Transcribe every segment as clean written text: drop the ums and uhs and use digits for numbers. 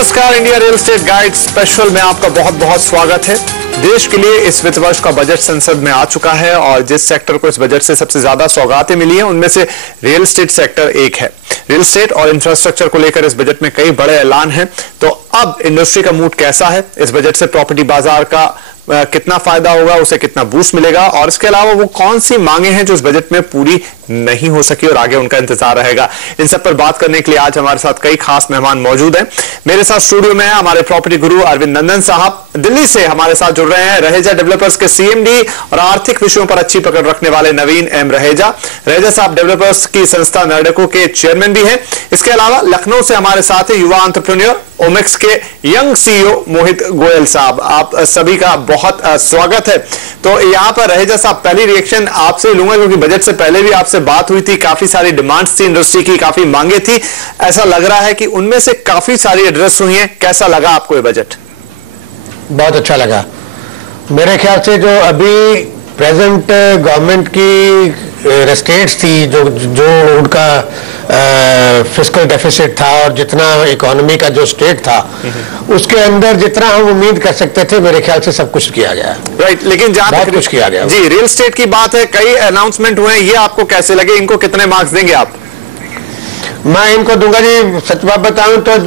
नमस्कार, India real estate guide special में आपका बहुत बहुत स्वागत है। देश के लिए इस वित्त वर्ष का बजट संसद में आ चुका है और जिस सेक्टर को इस बजट से सबसे ज्यादा सौगातें मिली हैं उनमें से रियल एस्टेट सेक्टर एक है। रियल एस्टेट और इंफ्रास्ट्रक्चर को लेकर इस बजट में कई बड़े ऐलान हैं। तो अब इंडस्ट्री का मूड कैसा है, इस बजट से प्रॉपर्टी बाजार का कितना फायदा होगा, उसे कितना बूस्ट मिलेगा और इसके अलावा वो कौन सी मांगे हैं जो इस बजट में पूरी नहीं हो सकी और आगे उनका इंतजार रहेगा। इन सब पर बात करने के लिए आज हमारे साथ कई खास मेहमान मौजूद हैं। मेरे साथ स्टूडियो में हमारे प्रॉपर्टी गुरु अरविंद नंदन साहब दिल्ली से हमारे साथ जुड़ रहे हैं। रहेजा डेवलपर्स के सीएमडी और आर्थिक विषयों पर अच्छी पकड़ रखने वाले नवीन एम रहेजा साहब डेवलपर्स की संस्था नर्डेको के चेयरमैन भी हैं। इसके अलावा लखनऊ से हमारे साथ युवा एंटरप्रेन्योर ओमेक्स के यंग सीईओ मोहित गोयल साहब। आप सभी का बहुत स्वागत है। तो यहाँ पर रहेजा साहब, पहली रिएक्शन आपसे लूंगा क्योंकि बजट से पहले भी आपसे बात हुई थी, काफी सारी डिमांड्स थी इंडस्ट्री की, काफी मांगे थी। ऐसा लग रहा है कि उनमें से काफी सारी एड्रेस हुई हैं। कैसा लगा आपको ये बजट? बहुत अच्छा लगा। मेरे ख्याल से जो अभी प्रेजेंट गवर्नमेंट की रेस्ट्रेंट्स थी, जो उनका फिस्कल डेफिसिट था और जितना इकोनॉमी का जो स्टेट था उसके अंदर जितना हम उम्मीद कर सकते थे, मेरे ख्याल से सब कुछ किया गया। राइट, लेकिन जहां बहुत कुछ किया गया जी। रियल एस्टेट की बात है, कई अनाउंसमेंट हुए हैं, ये आपको कैसे लगे? इनको कितने मार्क्स देंगे आप? मैं इनको दूंगा जी, सच बात बताऊं तो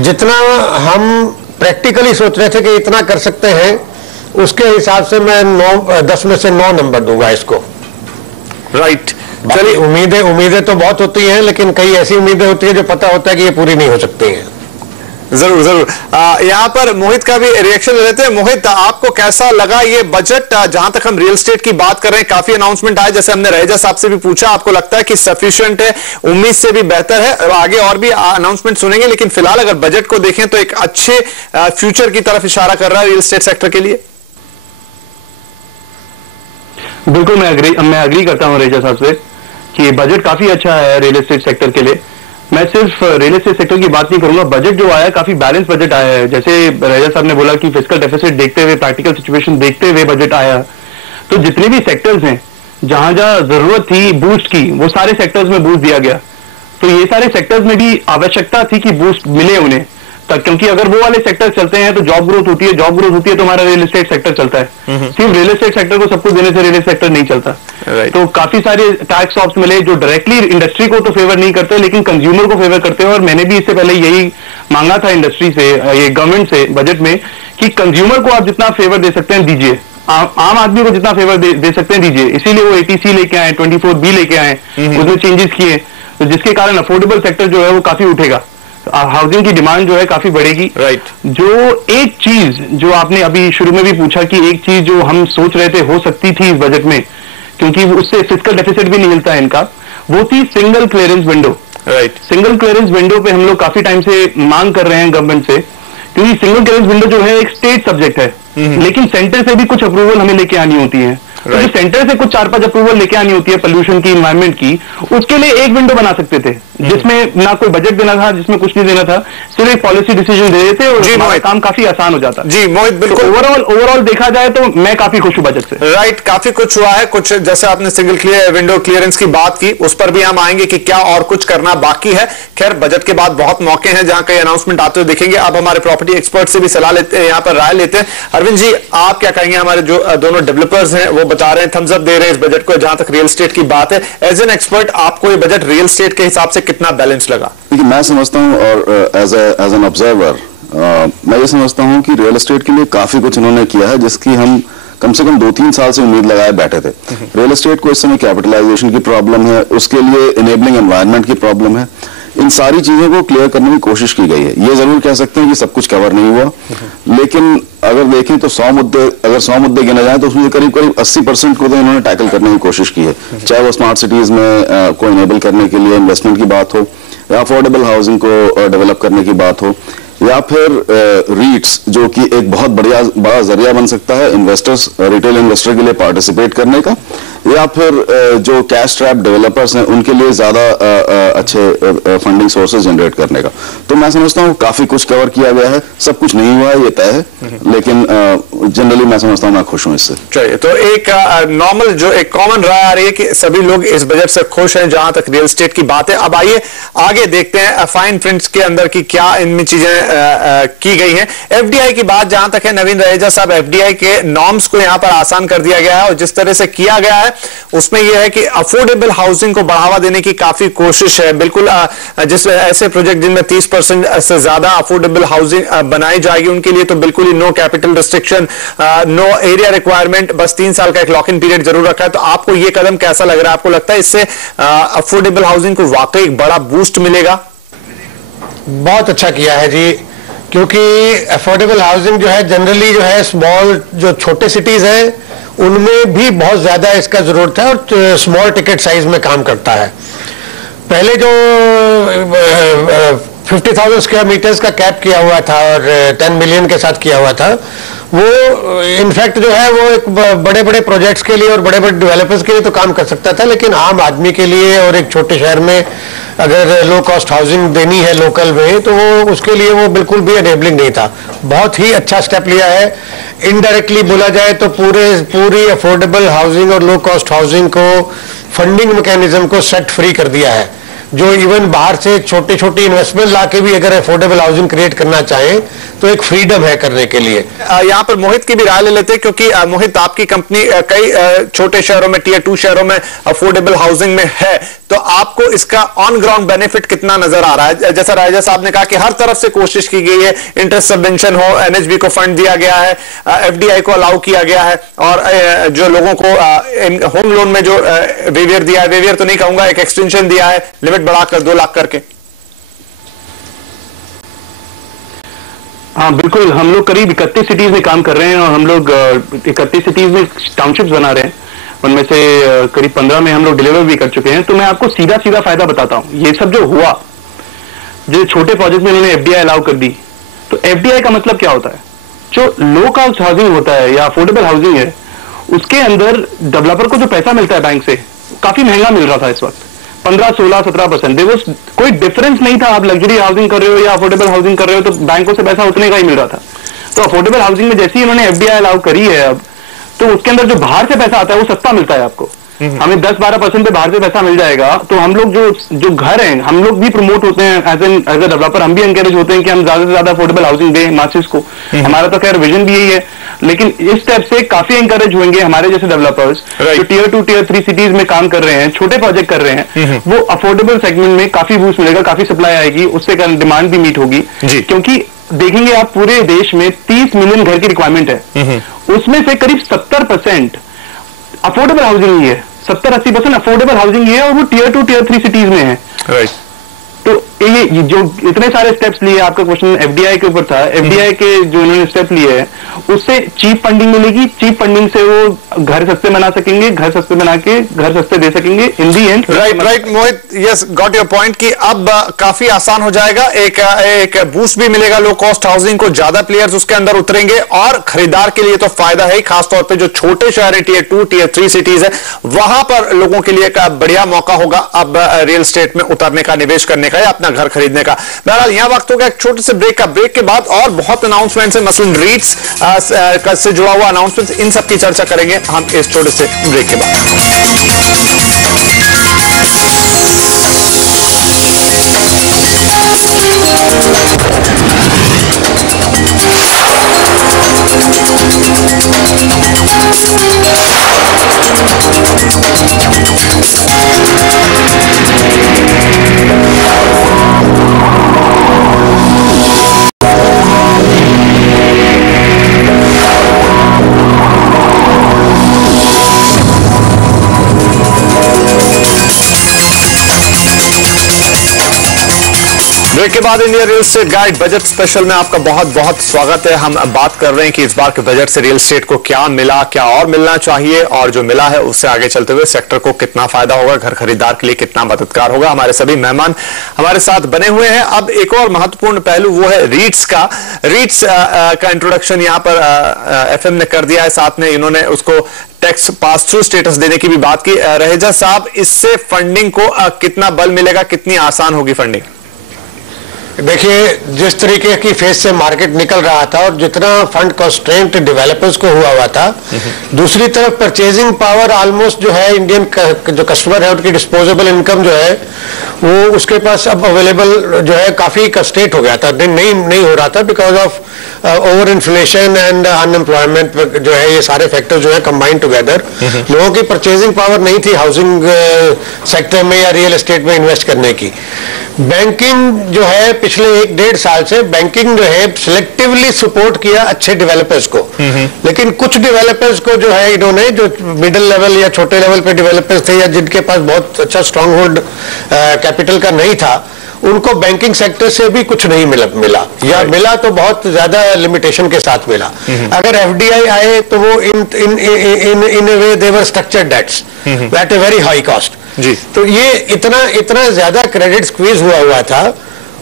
जितना हम प्रैक्टिकली सोच रहे थे कि इतना कर सकते हैं, उसके हिसाब से मैं 10 में से 9 नंबर दूंगा इसको। राइट, चलिए, उम्मीदें तो बहुत होती हैं, लेकिन कई ऐसी उम्मीदें होती है जो पता होता है कि ये पूरी नहीं हो सकती हैं। जरूर जरूर। यहाँ पर मोहित का भी रिएक्शन ले लेते हैं। मोहित, आपको कैसा लगा ये बजट? जहां तक हम रियल एस्टेट की बात कर रहे हैं, काफी अनाउंसमेंट आए, जैसे हमने रहेजा साहब से भी पूछा, आपको लगता है कि सफिशिएंट है, उम्मीद से भी बेहतर है? आगे और भी अनाउंसमेंट सुनेंगे, लेकिन फिलहाल अगर बजट को देखें तो एक अच्छे फ्यूचर की तरफ इशारा कर रहा है रियल एस्टेट सेक्टर के लिए। बिल्कुल, मैं अग्री करता हूं रहेजा साहब से कि बजट काफी अच्छा है रियल एस्टेट सेक्टर के लिए। मैं सिर्फ रियल एस्टेट सेक्टर की बात नहीं करूंगा, बजट जो आया है काफी बैलेंस बजट आया है। जैसे रहेजा साहब ने बोला कि फिस्कल डेफिसिट देखते हुए, प्रैक्टिकल सिचुएशन देखते हुए बजट आया, तो जितने भी सेक्टर्स हैं जहां जहां जरूरत थी बूस्ट की, वो सारे सेक्टर्स में बूस्ट दिया गया। तो ये सारे सेक्टर्स में भी आवश्यकता थी कि बूस्ट मिले उन्हें, क्योंकि अगर वो वाले सेक्टर चलते हैं तो जॉब ग्रोथ होती है, जॉब ग्रोथ होती है तो हमारा रियल एस्टेट सेक्टर चलता है। सिर्फ रियल एस्टेट सेक्टर को सब कुछ देने से रियल एस्टेट सेक्टर नहीं चलता। तो काफी सारे टैक्स ऑफ्स मिले जो डायरेक्टली इंडस्ट्री को तो फेवर नहीं करते, लेकिन कंज्यूमर को फेवर करते हैं। और मैंने भी इससे पहले यही मांगा था इंडस्ट्री से, ये गवर्नमेंट से बजट में, कि कंज्यूमर को आप जितना फेवर दे सकते हैं दीजिए, आम आदमी को जितना फेवर दे सकते हैं दीजिए। इसीलिए वो ATC लेके आए, 24B लेके आए, उसमें चेंजेस किए, तो जिसके कारण अफोर्डेबल सेक्टर जो है वो काफी उठेगा, हाउसिंग की डिमांड जो है काफी बढ़ेगी। राइट। जो एक चीज जो आपने अभी शुरू में भी पूछा कि एक चीज जो हम सोच रहे थे हो सकती थी इस बजट में, क्योंकि उससे फिस्कल डेफिसिट भी नहीं मिलता है इनका, वो थी single clearance window. Right. Single clearance window पे हम लोग काफी टाइम से मांग कर रहे हैं गवर्नमेंट से, क्योंकि सिंगल क्लियरेंस विंडो जो है एक स्टेट सब्जेक्ट है, लेकिन सेंटर से भी कुछ अप्रूवल हमें लेके आनी होती है। तो जो सेंटर से कुछ 4-5 अप्रूवल लेके आनी होती है पोल्यूशन की, इन्वायरमेंट की, उसके लिए एक विंडो बना सकते थे जिसमें ना कोई बजट देना था, जिसमें कुछ नहीं देना था, सिर्फ एक पॉलिसी डिसीजन दे देते और हमारा काम काफी आसान हो जाता। जी मोहित, बिल्कुल। ओवरऑल देखा जाए तो मैं काफी खुश हूं बजट से। राइट, काफी कुछ हुआ है। कुछ जैसे आपने सिंगल विंडो क्लियरेंस की बात की, उस पर भी हम आएंगे कि क्या और कुछ करना बाकी है। खैर, बजट के बाद बहुत मौके हैं जहां कई अनाउंसमेंट आते हुए दिखेंगे। अब हमारे प्रॉपर्टी एक्सपर्ट से भी सलाह लेते हैं, यहाँ पर राय लेते हैं। अरविंद जी, आप क्या कहेंगे? हमारे जो दोनों डेवलपर्स हैं वो बता रहे हैं, थम्स अप दे रहे हैं इस बजट को। जहां तक रियल एस्टेट की बात है, एज एन एक्सपर्ट आपको ये बजट रियल एस्टेट के हिसाब से कितना बैलेंस लगा? देखिए, मैं समझता हूं और एज एन ऑब्जर्वर मैं ये समझता हूं कि रियल एस्टेट के लिए काफी कुछ इन्होंने किया है, जिसकी हम कम से कम 2-3 साल से उम्मीद लगाए बैठे थे। रियल एस्टेट को इस समय कैपिटलाइजेशन की प्रॉब्लम है, उसके लिए इनेबलिंग एनवायरनमेंट की प्रॉब्लम है। इन सारी चीजों को क्लियर करने की कोशिश की गई है। ये जरूर कह सकते हैं कि सब कुछ कवर नहीं हुआ, लेकिन अगर देखें तो 100 मुद्दे गिने जाए तो उसमें करीब 80% को तो इन्होंने टैकल करने की कोशिश की है। चाहे वो स्मार्ट सिटीज में को इनेबल करने के लिए इन्वेस्टमेंट की बात हो, या अफोर्डेबल हाउसिंग को डेवलप करने की बात हो, या फिर रीट्स जो कि एक बहुत बड़ा जरिया बन सकता है इन्वेस्टर्स, रिटेल इन्वेस्टर के लिए पार्टिसिपेट करने का, या फिर जो कैश ट्रैप डेवलपर्स हैं उनके लिए ज्यादा अच्छे फंडिंग सोर्सेज जनरेट करने का। तो मैं समझता हूँ काफी कुछ कवर किया गया है, सब कुछ नहीं हुआ है ये तय है, लेकिन जनरली मैं समझता हूँ मैं खुश हूँ इससे। चलिए, तो एक नॉर्मल जो एक कॉमन राय आ रही है कि सभी लोग इस बजट से खुश हैं जहां तक रियल एस्टेट की बात है। अब आइए आगे देखते हैं फाइन प्रिंट्स के अंदर की क्या इनमें चीजें की गई हैं। एफडीआई की बात जहां तक है, नवीन रहेजा साहब, एफडीआई के नॉर्म्स को यहां पर आसान कर दिया गया है और जिस तरह से किया गया है उसमें यह है कि अफोर्डेबल हाउसिंग को बढ़ावा देने की काफी कोशिश है। बिल्कुल जिस ऐसे प्रोजेक्ट जिनमें 30% से ज्यादा अफोर्डेबल हाउसिंग बनाई जाएगी उनके लिए तो बिल्कुल ही no capital restriction, no area requirement, बस 3 साल का एक लॉक इन पीरियड जरूर रखा है। तो आपको यह कदम कैसा लग रहा है? आपको लगता है इससे अफोर्डेबल हाउसिंग को वाकई एक बड़ा बूस्ट मिलेगा? बहुत अच्छा किया है जी, क्योंकि अफोर्डेबल हाउसिंग जो है जनरली जो है स्मॉल जो छोटे सिटीज हैं उनमें भी बहुत ज्यादा इसका जरूरत है और स्मॉल टिकट साइज में काम करता है। पहले जो 50,000 स्क्वायर मीटर्स का कैप किया हुआ था और 10 मिलियन के साथ किया हुआ था, वो इनफैक्ट जो है वो एक बड़े बड़े प्रोजेक्ट्स के लिए और बड़े बड़े डेवलपर्स के लिए तो काम कर सकता था, लेकिन आम आदमी के लिए और एक छोटे शहर में अगर लो कॉस्ट हाउसिंग देनी है लोकल में तो वो उसके लिए वो बिल्कुल भी एनेबलिंग नहीं था। बहुत ही अच्छा स्टेप लिया है। इनडायरेक्टली बोला जाए तो पूरी अफोर्डेबल हाउसिंग और लो कॉस्ट हाउसिंग को फंडिंग मैकेनिज्म को सेट फ्री कर दिया है, जो इवन बाहर से छोटी छोटी इन्वेस्टमेंट लाके भी अगर अफोर्डेबल हाउसिंग क्रिएट करना चाहें तो एक फ्रीडम है करने के लिए। यहाँ पर मोहित की भी राय ले लेते हैं, क्योंकि मोहित आपकी कंपनी कई छोटे शहरों में, टियर 2 शहरों में अफोर्डेबल हाउसिंग में है, तो आपको इसका ऑन ग्राउंड बेनिफिट कितना नजर आ रहा है? जैसा राजा साहब ने कहा कि हर तरफ से कोशिश की गई है, इंटरेस्ट सबवेंशन हो, एनएचबी को फंड दिया गया है, एफडीआई को अलाउ किया गया है और जो लोगों को होम लोन में जो वेवियर दिया है, वेवियर तो नहीं कहूंगा, एक एक्सटेंशन दिया है लिमिट बढ़ाकर 2 लाख करके। हाँ बिल्कुल, हम लोग करीब 31 सिटीज में काम कर रहे हैं और हम लोग 31 सिटीज में टाउनशिप्स बना रहे हैं, उनमें से करीब 15 में हम लोग डिलीवर भी कर चुके हैं। तो मैं आपको सीधा सीधा फायदा बताता हूँ। ये सब जो हुआ, जो छोटे प्रोजेक्ट में उन्होंने एफडीआई अलाउ कर दी, तो एफडीआई का मतलब क्या होता है? जो लो कॉस्ट हाउसिंग होता है या अफोर्डेबल हाउसिंग है, उसके अंदर डेवलपर को जो पैसा मिलता है बैंक से काफी महंगा मिल रहा था इस वक्त, 15, 16, 17%। कोई डिफरेंस नहीं था, आप लग्जरी हाउसिंग कर रहे हो या अफोर्डेबल हाउसिंग कर रहे हो तो बैंकों से पैसा उतने का ही मिल रहा था। तो अफोर्डेबल हाउसिंग में जैसे ही उन्होंने एफडीआई अलाउ करी है अब, तो उसके अंदर जो बाहर से पैसा आता है वो सस्ता मिलता है आपको। हमें 10-12% पे बाहर से पैसा मिल जाएगा। तो हम लोग जो घर हैं, हम लोग भी प्रमोट होते हैं एज ए डेवलपर, हम भी एनकरेज होते हैं कि हम ज्यादा से ज्यादा अफोर्डेबल हाउसिंग दें मासिस को। हमारा तो खैर विजन भी यही है, लेकिन इस स्टेप से काफी एनकरेज होंगे हमारे जैसे डेवलपर्स जो टियर 2 टियर 3 सिटीज में काम कर रहे हैं, छोटे प्रोजेक्ट कर रहे हैं, वो अफोर्डेबल सेगमेंट में काफी बूस्ट मिलेगा, काफी सप्लाई आएगी, उससे डिमांड भी मीट होगी। क्योंकि देखेंगे आप पूरे देश में 30 मिलियन घर की रिक्वायरमेंट है, उसमें से करीब 70% अफोर्डेबल हाउसिंग ही है, 70-80% अफोर्डेबल हाउसिंग ही है और वो टियर 2 टियर 3 सिटीज में है। राइट। तो ये जो इतने सारे स्टेप्स लिए, आपका क्वेश्चन एफडीआई के ऊपर था, एफडीआई के जो इन्होंने स्टेप लिए हैं उससे चीप फंडिंग मिलेगी, चीप फंडिंग से वो घर सस्ते बना सकेंगे, घर सस्ते बना के घर सस्ते दे सकेंगे in the end. Right Mohit, yes got your point कि अब काफी आसान हो जाएगा, एक बूस्ट भी मिलेगा लो कॉस्ट हाउसिंग को, ज्यादा प्लेयर्स उसके अंदर उतरेंगे और खरीदार के लिए तो फायदा है, खासतौर पर जो छोटे शहर है, टियर 2 टियर 3 सिटीज है, वहां पर लोगों के लिए एक बढ़िया मौका होगा अब रियल एस्टेट में उतरने का, निवेश करने का या अपना घर खरीदने का। बहरहाल यहां वक्त हो गया एक छोटे से ब्रेक का। ब्रेक के बाद और बहुत अनाउंसमेंट्स है, मसलन रीट्स से जुड़ा हुआ अनाउंसमेंट्स, इन सब की चर्चा करेंगे हम इस छोटे से ब्रेक के बाद। ब्रेक के बाद India real estate guide budget special में आपका बहुत बहुत स्वागत है। हम बात कर रहे हैं कि इस बार के बजट से रियल एस्टेट को क्या मिला, क्या और मिलना चाहिए, और जो मिला है उससे आगे चलते हुए सेक्टर को कितना फायदा होगा, घर खरीदार के लिए कितना मददगार होगा। हमारे सभी मेहमान हमारे साथ बने हुए हैं। अब एक और महत्वपूर्ण पहलू वो है रीट्स का। रीट्स का इंट्रोडक्शन यहाँ पर एफएम ने कर दिया है, साथ में इन्होंने उसको टैक्स पास थ्रू स्टेटस देने की भी बात की। रहेजा साहब, इससे फंडिंग को कितना बल मिलेगा, कितनी आसान होगी फंडिंग? देखिए, जिस तरीके की फेज से मार्केट निकल रहा था और जितना फंड कॉन्स्ट्रेंट डेवलपर्स को हुआ था, दूसरी तरफ परचेजिंग पावर ऑलमोस्ट जो है इंडियन जो कस्टमर है उनकी डिस्पोजेबल इनकम जो है वो उसके पास अब अवेलेबल जो है काफी कंस्ट्रेंट हो गया था, नहीं हो रहा था because of over inflation and unemployment जो है, ये सारे फैक्टर जो है कंबाइंड टुगेदर लोगों की परचेजिंग पावर नहीं थी हाउसिंग सेक्टर में या रियल एस्टेट में इन्वेस्ट करने की। बैंकिंग जो है पिछले 1-1.5 साल से बैंकिंग जो है सिलेक्टिवली सपोर्ट किया अच्छे डेवलपर्स को, लेकिन कुछ डेवलपर्स को जो है इन्होंने जो मिडिल लेवल या छोटे लेवल पे डेवलपर्स थे या जिनके पास बहुत अच्छा स्ट्रांग होल्ड कैपिटल का नहीं था, उनको बैंकिंग सेक्टर से भी कुछ नहीं मिला या मिला तो बहुत ज्यादा लिमिटेशन के साथ मिला। अगर एफडीआई आए तो वो in a way they were structured debts at a very high cost जी। तो ये इतना ज्यादा क्रेडिट स्क्वीज हुआ था।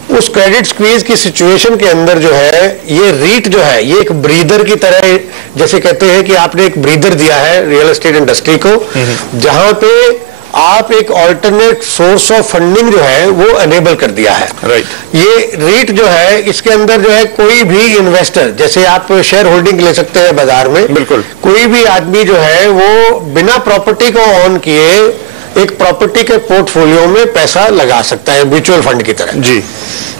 उस क्रेडिट स्क्वीज की सिचुएशन के अंदर जो है ये रीट जो है ये एक ब्रीदर की तरह, जैसे कहते हैं कि आपने एक ब्रीदर दिया है रियल एस्टेट इंडस्ट्री को, जहां पे आप एक ऑल्टरनेट सोर्स ऑफ फंडिंग जो है वो अनेबल कर दिया है। राइट। ये रीट जो है इसके अंदर जो है कोई भी इन्वेस्टर, जैसे आप शेयर होल्डिंग ले सकते हैं बाजार में, बिल्कुल कोई भी आदमी जो है वो बिना प्रॉपर्टी को ऑन किए एक प्रॉपर्टी के पोर्टफोलियो में पैसा लगा सकता है म्यूचुअल फंड की तरह जी,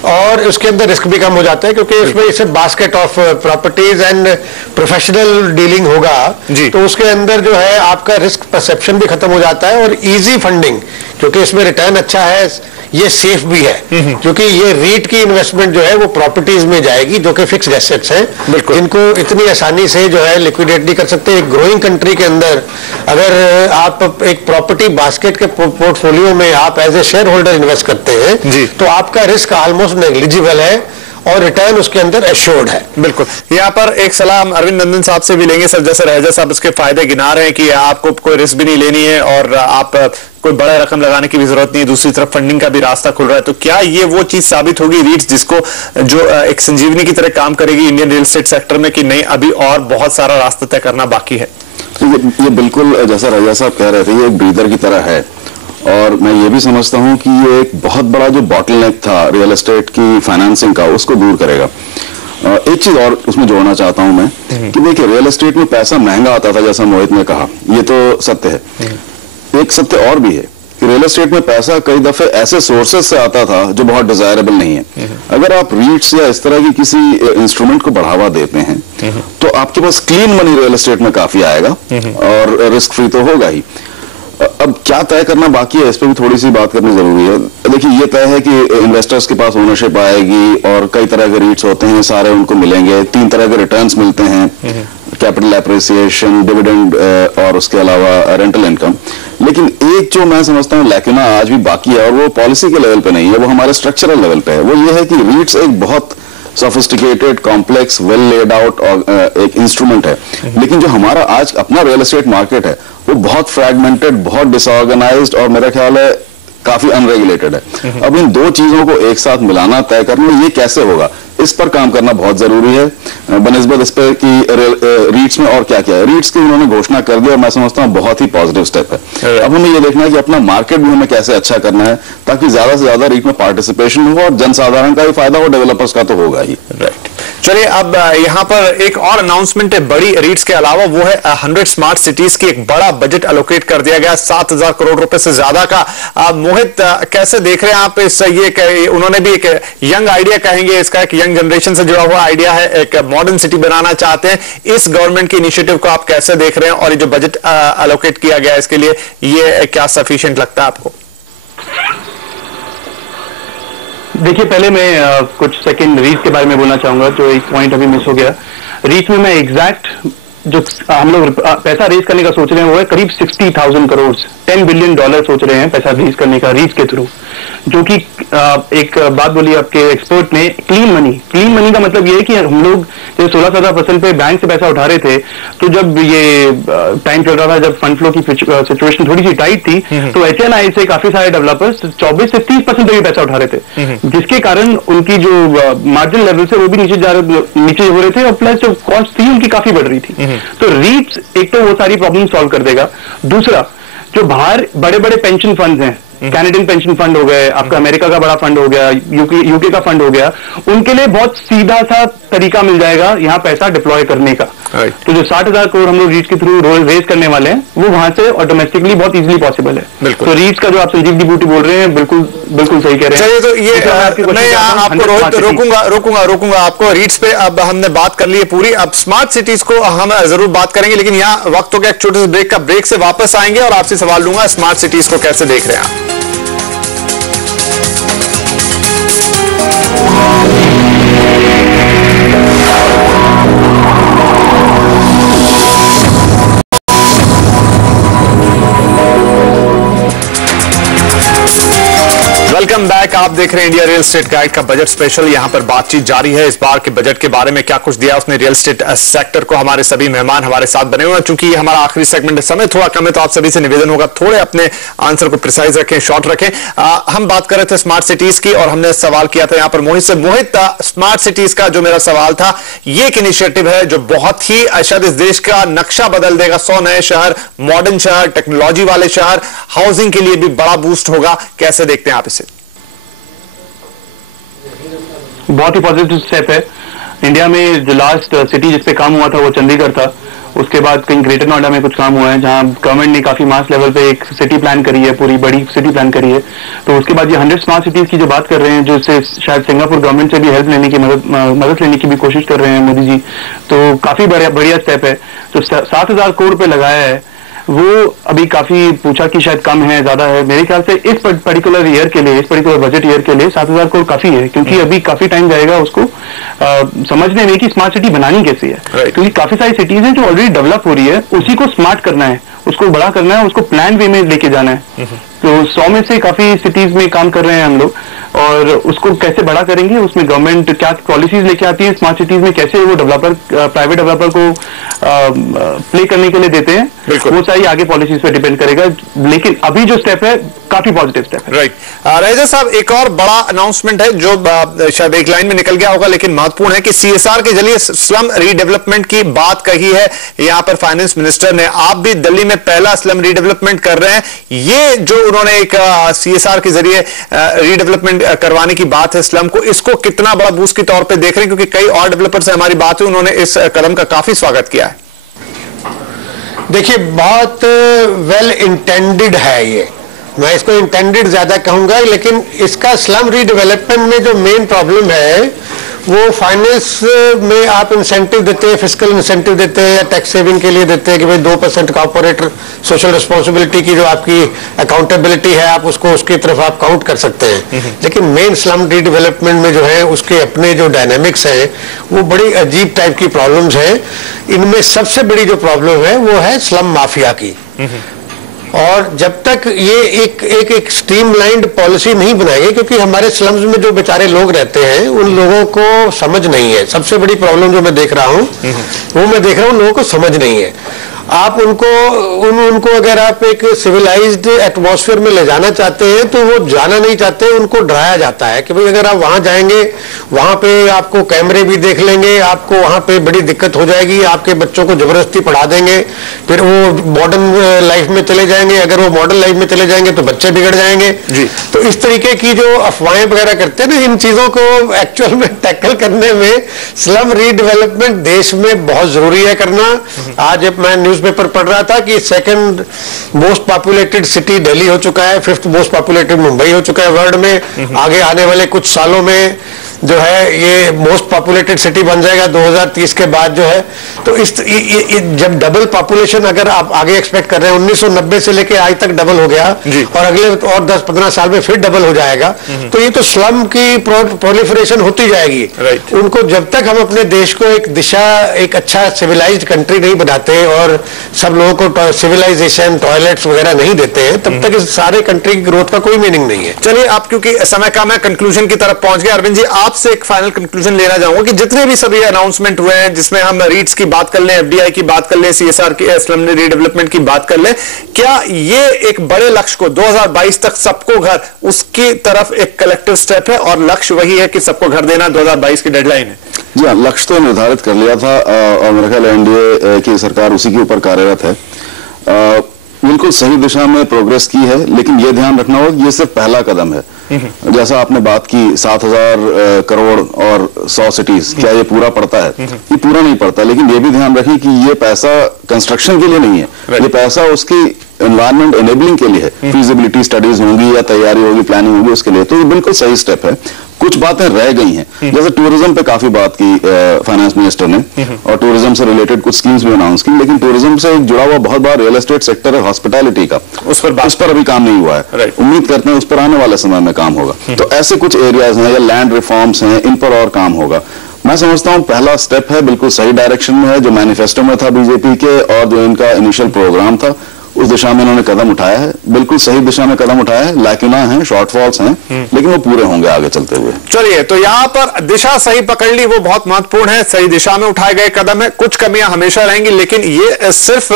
और उसके अंदर रिस्क भी कम हो जाता है क्योंकि इसमें इसे basket of properties and professional dealing होगा तो उसके अंदर जो है आपका रिस्क परसेप्शन भी खत्म हो जाता है और इजी फंडिंग, क्योंकि इसमें रिटर्न अच्छा है, ये सेफ भी है क्योंकि ये रीट की इन्वेस्टमेंट जो है वो प्रॉपर्टीज में जाएगी जो कि फिक्स्ड एसेट्स हैं, जिनको इतनी आसानी से जो है लिक्विडेट नहीं कर सकते। एक ग्रोइंग कंट्री के अंदर अगर आप एक प्रॉपर्टी बास्केट के पोर्टफोलियो में आप as a shareholder invest करते हैं तो आपका रिस्क ऑलमोस्ट नेग्लिजिबल है और रिटर्न उसके अंदर एश्योर्ड है। बिल्कुल। यहाँ पर एक सलाह हम अरविंद नंदन साहब से भी लेंगे सर, जैसे रहेजा साहब इसके फायदे गिना रहे हैं कि आपको कोई रिस्क भी नहीं लेनी है और आप कोई बड़ा रकम लगाने की भी जरूरत नहीं है, दूसरी तरफ फंडिंग का भी रास्ता खुल रहा है, तो क्या ये वो चीज साबित होगी रीट्स जिसको जो एक संजीवनी की तरह काम करेगी इंडियन रियल एस्टेट सेक्टर में, कि नहीं अभी और बहुत सारा रास्ता तय करना बाकी है? ये बिल्कुल जैसा रहेजा साहब कह रहे थे, ये एक ब्रीदर की तरह है और मैं ये भी समझता हूँ कि ये एक बहुत बड़ा जो बॉटलनेक था रियल एस्टेट की फाइनेंसिंग का उसको दूर करेगा। एक चीज और उसमें जोड़ना चाहता हूं मैं कि देखिए रियल एस्टेट में पैसा महंगा आता था, जैसा मोहित ने कहा, ये तो सत्य है। एक सत्य और भी है कि रियल एस्टेट में पैसा कई दफे ऐसे सोर्सेज से आता था जो बहुत डिजायरेबल नहीं है। अगर आप रीट्स या इस तरह की किसी इंस्ट्रूमेंट को बढ़ावा देते हैं तो आपके पास क्लीन मनी रियल एस्टेट में काफी आएगा और रिस्क फ्री तो होगा ही। अब क्या तय करना बाकी है, इस पर भी थोड़ी सी बात करनी जरूरी है। देखिए ये तय है कि इन्वेस्टर्स के पास ओनरशिप आएगी और कई तरह के रीट्स होते हैं, सारे उनको मिलेंगे, 3 तरह के रिटर्न्स मिलते हैं, कैपिटल एप्रिसिएशन, डिविडेंड और उसके अलावा रेंटल इनकम। लेकिन एक जो मैं समझता हूँ लैकुना आज भी बाकी है और वो पॉलिसी के लेवल पे नहीं है, वो हमारे स्ट्रक्चरल लेवल पे है। वो ये है कि रीट्स एक बहुत sophisticated, complex, well laid out एक इंस्ट्रूमेंट है, लेकिन जो हमारा आज अपना रियल एस्टेट मार्केट है वो बहुत फ्रैगमेंटेड, बहुत डिसऑर्गेनाइज्ड और मेरा ख्याल है काफी अनरेगुलेटेड है। अब इन दो चीजों को एक साथ मिलाना, तय करना, ये कैसे होगा, इस पर काम करना बहुत जरूरी है बनिस्बत इस पर कि रीट्स में और क्या क्या है। रीट्स की उन्होंने घोषणा कर दी और मैं समझता हूँ बहुत ही पॉजिटिव स्टेप है। अब हमें ये देखना है कि अपना मार्केट भी हमें कैसे अच्छा करना है ताकि ज्यादा से ज्यादा रीट में पार्टिसिपेशन हो और जनसाधारण का भी फायदा हो, डेवलपर्स का तो होगा ही। राइट। चलिए अब यहाँ पर एक और अनाउंसमेंट है बड़ी रीट्स के अलावा, वो है 100 स्मार्ट सिटीज की एक बड़ा बजट एलोकेट कर दिया गया 7000 करोड़ रुपए से ज्यादा का। मोहित कैसे देख रहे हैं आप इस, ये उन्होंने भी एक यंग आइडिया कहेंगे इसका, एक यंग जनरेशन से जुड़ा हुआ आइडिया है, एक मॉडर्न सिटी बनाना चाहते हैं, इस गवर्नमेंट की इनिशिएटिव को आप कैसे देख रहे हैं और ये जो बजट एलोकेट किया गया इसके लिए ये क्या सफिशिएंट लगता है आपको? देखिए पहले मैं कुछ सेकंड रीच के बारे में बोलना चाहूंगा, जो एक पॉइंट अभी मिस हो गया। रीच में मैं एग्जैक्ट जो हम लोग पैसा रेज करने का सोच रहे हैं वो है करीब 60,000 करोड़, $10 बिलियन सोच रहे हैं पैसा रेज करने का रीच के थ्रू। जो कि एक बात बोली आपके एक्सपर्ट ने, क्लीन मनी का मतलब ये है कि हम लोग जो 16-17% पे बैंक से पैसा उठा रहे थे, तो जब ये टाइम चल रहा था, जब फंड फ्लो की सिचुएशन थोड़ी सी टाइट थी, तो HNI से काफी सारे डेवलपर्स 24 से 30% पे भी पैसा उठा रहे थे, जिसके कारण उनकी जो मार्जिन लेवल से वो भी नीचे हो रहे थे, और प्लस जो कॉस्ट थी उनकी काफी बढ़ रही थी। तो रीट्स एक तो वो सारी प्रॉब्लम सॉल्व कर देगा। दूसरा, जो बाहर बड़े बड़े पेंशन फंड्स हैं, कैनेडियन पेंशन फंड हो गए, आपका अमेरिका का बड़ा फंड हो गया, यूके का फंड हो गया, उनके लिए बहुत सीधा सा तरीका मिल जाएगा यहाँ पैसा डिप्लॉय करने का। तो जो 60,000 करोड़ हम लोग रीच के थ्रू रेज करने वाले हैं, वो वहां से और डोमेस्टिकली बहुत इजीली पॉसिबल है। तो रीच का जो आप संजीव डिबूटी बोल रहे हैं, बिल्कुल सही कह रहे हैं। चलिए, तो ये मैं आपको रोकूंगा आपको रीट्स पे। अब हमने बात कर ली है पूरी, अब स्मार्ट सिटीज को हम जरूर बात करेंगे, लेकिन यहाँ वक्त हो गया एक छोटे से ब्रेक का। ब्रेक से वापस आएंगे और आपसे सवाल लूंगा स्मार्ट सिटीज को कैसे देख रहे हैं आप। Welcome back. आप देख रहे हैं इंडिया रियल एस्टेट गाइड का बजट स्पेशल। यहां पर बातचीत जारी है इस बार के बजट के बारे में, क्या कुछ दिया उसने रियल एस्टेट सेक्टर को। हमारे सभी मेहमान हमारे साथ बने हुए हैं। चूंकि ये हमारा आखिरी सेगमेंट है, समय थोड़ा कम है, तो आप सभी से निवेदन होगा थोड़े अपने आंसर को प्रिसाइज रखें, शॉर्ट रखें। हम बात कर रहे थे स्मार्ट सिटीज की, और हमने सवाल किया था यहाँ पर मोहित से। मोहित, स्मार्ट सिटीज का जो मेरा सवाल था, ये एक इनिशिएटिव है जो बहुत ही शायद इस देश का नक्शा बदल देगा। 100 नए शहर, मॉडर्न शहर, टेक्नोलॉजी वाले शहर, हाउसिंग के लिए भी बड़ा बूस्ट होगा। कैसे देखते हैं आप इसे? बहुत ही पॉजिटिव स्टेप है। इंडिया में जो लास्ट सिटी जिसपे काम हुआ था वो चंडीगढ़ था, उसके बाद कहीं ग्रेटर नोएडा में कुछ काम हुआ है, जहां गवर्नमेंट ने काफी मास लेवल पे एक सिटी प्लान करी है, पूरी बड़ी सिटी प्लान करी है। तो उसके बाद ये 100 स्मार्ट सिटीज की जो बात कर रहे हैं, जो इससे शायद सिंगापुर गवर्नमेंट से भी हेल्प लेने की मदद लेने की भी कोशिश कर रहे हैं मोदी जी, तो काफी बढ़िया स्टेप है। जो 7,000 करोड़ रुपए लगाया है, वो अभी काफी पूछा कि शायद कम है, ज्यादा है। मेरे ख्याल से इस पर्टिकुलर ईयर के लिए, इस पर्टिकुलर बजट ईयर के लिए 7,000 करोड़ काफी है, क्योंकि अभी काफी टाइम जाएगा उसको समझने में कि स्मार्ट सिटी बनानी कैसी है। क्योंकि काफी सारी सिटीज हैं जो ऑलरेडी डेवलप हो रही है, उसी को स्मार्ट करना है, उसको बड़ा करना है, उसको प्लान वे में लेके जाना है। तो 100 में से काफी सिटीज में काम कर रहे हैं हम लोग, और उसको कैसे बड़ा करेंगे, उसमें गवर्नमेंट क्या पॉलिसीज लेके आती है स्मार्ट सिटीज में, कैसे वो डेवलपर प्राइवेट डेवलपर को प्ले करने के लिए देते हैं, वो सारी आगे पॉलिसीज पे डिपेंड करेगा। लेकिन अभी जो स्टेप है काफी पॉजिटिव स्टेप है। राइट। रईजा साहब, एक और बड़ा अनाउंसमेंट है जो शायद एक लाइन में निकल गया होगा, लेकिन महत्वपूर्ण है कि CSR के जरिए स्लम रीडेवलपमेंट की बात कही है यहाँ पर फाइनेंस मिनिस्टर ने। आप भी दिल्ली में पहला स्लम रीडेवलपमेंट कर रहे हैं। ये जो उन्होंने एक CSR के जरिए रीडेवलपमेंट करवाने की बात है स्लम को, इसको कितना बड़ा बूस्ट के तौर पे देख रहे हैं? क्योंकि कई और डेवलपर से हमारी बात हुई, उन्होंने इस कदम का काफी स्वागत किया है। देखिए, बहुत वेल इंटेंडेड है ये, मैं इसको इंटेंडेड ज्यादा कहूंगा, लेकिन इसका स्लम रीडेवलपमेंट में जो मेन प्रॉब्लम है वो फाइनेंस में आप इंसेंटिव देते हैं, फिस्कल इंसेंटिव देते हैं या टैक्स सेविंग के लिए देते हैं कि भाई 2% कॉर्पोरेट सोशल रिस्पॉन्सिबिलिटी की जो आपकी अकाउंटेबिलिटी है, आप उसको उसकी तरफ आप काउंट कर सकते हैं। लेकिन मेन स्लम रीडेवलपमेंट में जो है उसके अपने जो डायनेमिक्स है वो बड़ी अजीब टाइप की प्रॉब्लम्स है। इनमें सबसे बड़ी जो प्रॉब्लम है वो है स्लम माफिया की। और जब तक ये एक स्ट्रीमलाइंड पॉलिसी नहीं बनाएगी, क्योंकि हमारे स्लम्स में जो बेचारे लोग रहते हैं उन लोगों को समझ नहीं है। सबसे बड़ी प्रॉब्लम जो मैं देख रहा हूँ वो मैं देख रहा हूँ लोगों को समझ नहीं है। आप उनको अगर आप एक सिविलाइज्ड एटमॉस्फेयर में ले जाना चाहते हैं तो वो जाना नहीं चाहते, उनको डराया जाता है कि भाई अगर आप वहां जाएंगे वहां पे आपको कैमरे भी देख लेंगे, आपको वहां पे बड़ी दिक्कत हो जाएगी, आपके बच्चों को जबरदस्ती पढ़ा देंगे, फिर वो मॉडर्न लाइफ में चले जाएंगे। अगर वो मॉडर्न लाइफ में चले जाएंगे तो बच्चे बिगड़ जाएंगे जी। तो इस तरीके की जो अफवाहें वगैरह करते हैं ना, इन चीजों को एक्चुअल में टैकल करने में स्लम रीडेवलपमेंट देश में बहुत जरूरी है करना। आज मैं न्यूज़पेपर पढ़ रहा था कि 2nd most populated city Delhi हो चुका है, 5th मोस्ट पॉपुलेटेड मुंबई हो चुका है वर्ल्ड में। आगे आने वाले कुछ सालों में जो है ये मोस्ट पॉपुलेटेड सिटी बन जाएगा 2030 के बाद जो है। तो जब डबल पॉपुलेशन अगर आप आगे एक्सपेक्ट कर रहे हैं, 1990 से लेके आज तक डबल हो गया और अगले और 10-15 साल में फिर डबल हो जाएगा, तो ये तो स्लम की प्रोलिफरेशन होती जाएगी। उनको जब तक हम अपने देश को एक दिशा, एक अच्छा सिविलाइज्ड कंट्री नहीं बनाते और सब लोगों को सिविलाइजेशन, टॉयलेट्स वगैरह नहीं देते हैं, तब तक इस सारे कंट्री की ग्रोथ का कोई मीनिंग नहीं है। चलिए, आप क्योंकि समय कम है, कंक्लूजन की तरफ पहुंच गए। अरविंद जी, आपसे एक फाइनल कंक्लूजन लेना चाहूंगा कि जितने भी सभी अनाउंसमेंट हुए हैं, जिसमें हम रीट्स की बात कर लें, एफडीआई की बात कर लें, सीएसआर की, स्लम रीडेवलपमेंट की बात कर लें, क्या ये एक बड़े लक्ष्य को 2022 तक सबको घर, उसकी तरफ एक कलेक्टिव स्टेप है और लक्ष्य वही है कि सबको घर देना 2022 की डेडलाइन है? जी हाँ, लक्ष्य तो निर्धारित कर लिया था और मेरा ख्याल एनडीए की सरकार उसी के ऊपर कार्यरत है। बिल्कुल सही दिशा में प्रोग्रेस की है, लेकिन ये ध्यान रखना होगा कि ये सिर्फ पहला कदम है। जैसा आपने बात की 7,000 करोड़ और 100 सिटीज, क्या ये पूरा पड़ता है? ये पूरा नहीं पड़ता, लेकिन ये भी ध्यान रखिए कि ये पैसा कंस्ट्रक्शन के लिए नहीं है, ये पैसा उसकी एनवायरमेंट एनेबलिंग के लिए है। फीजिबिलिटी स्टडीज होंगी या तैयारी होगी, प्लानिंग होगी, उसके लिए तो ये बिल्कुल सही स्टेप है। कुछ बातें रह गई हैं, जैसे टूरिज्म पे काफी बात की फाइनेंस मिनिस्टर ने, और टूरिज्म से रिलेटेड कुछ स्कीम्स भी अनाउंस की, लेकिन टूरिज्म से जुड़ा हुआ बहुत बड़ा रियल एस्टेट सेक्टर है, हॉस्पिटैलिटी का, उस पर अभी काम नहीं हुआ है। उम्मीद करते हैं उस पर आने वाले समय में काम होगा। तो ऐसे कुछ एरियाज हैं या लैंड रिफॉर्म्स हैं, इन पर और काम होगा। मैं समझता हूं पहला स्टेप है, बिल्कुल सही डायरेक्शन में है, जो मैनिफेस्टो में था बीजेपी के और जो इनका इनिशियल प्रोग्राम था, उस दिशा में इन्होंने कदम उठाया है, बिल्कुल सही दिशा में कदम उठाया है। लैकिना है, शॉर्टफॉल्स हैं, लेकिन वो पूरे होंगे आगे चलते हुए। चलिए, तो यहाँ पर दिशा सही पकड़ ली, वो बहुत महत्वपूर्ण है, सही दिशा में उठाए गए कदम है। कुछ कमियां हमेशा रहेंगी, लेकिन ये सिर्फ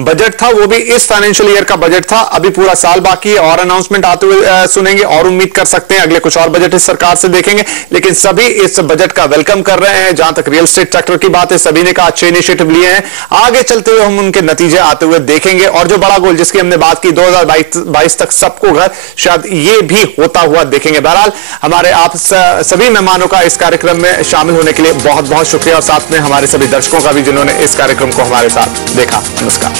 बजट था, वो भी इस फाइनेंशियल ईयर का बजट था। अभी पूरा साल बाकी है और अनाउंसमेंट आते हुए सुनेंगे और उम्मीद कर सकते हैं अगले कुछ और बजट इस सरकार से देखेंगे, लेकिन सभी इस बजट का वेलकम कर रहे हैं। जहां तक रियल एस्टेट सेक्टर की बात है, सभी ने कहा अच्छे इनिशिएटिव लिए हैं, आगे चलते हुए हम उनके नतीजे आते हुए देखेंगे। और जो बड़ा गोल जिसकी हमने बात की 2022 तक सबको घर, शायद ये भी होता हुआ देखेंगे। बहरहाल, हमारे आप सभी मेहमानों का इस कार्यक्रम में शामिल होने के लिए बहुत बहुत शुक्रिया, और साथ में हमारे सभी दर्शकों का भी जिन्होंने इस कार्यक्रम को हमारे साथ देखा। नमस्कार।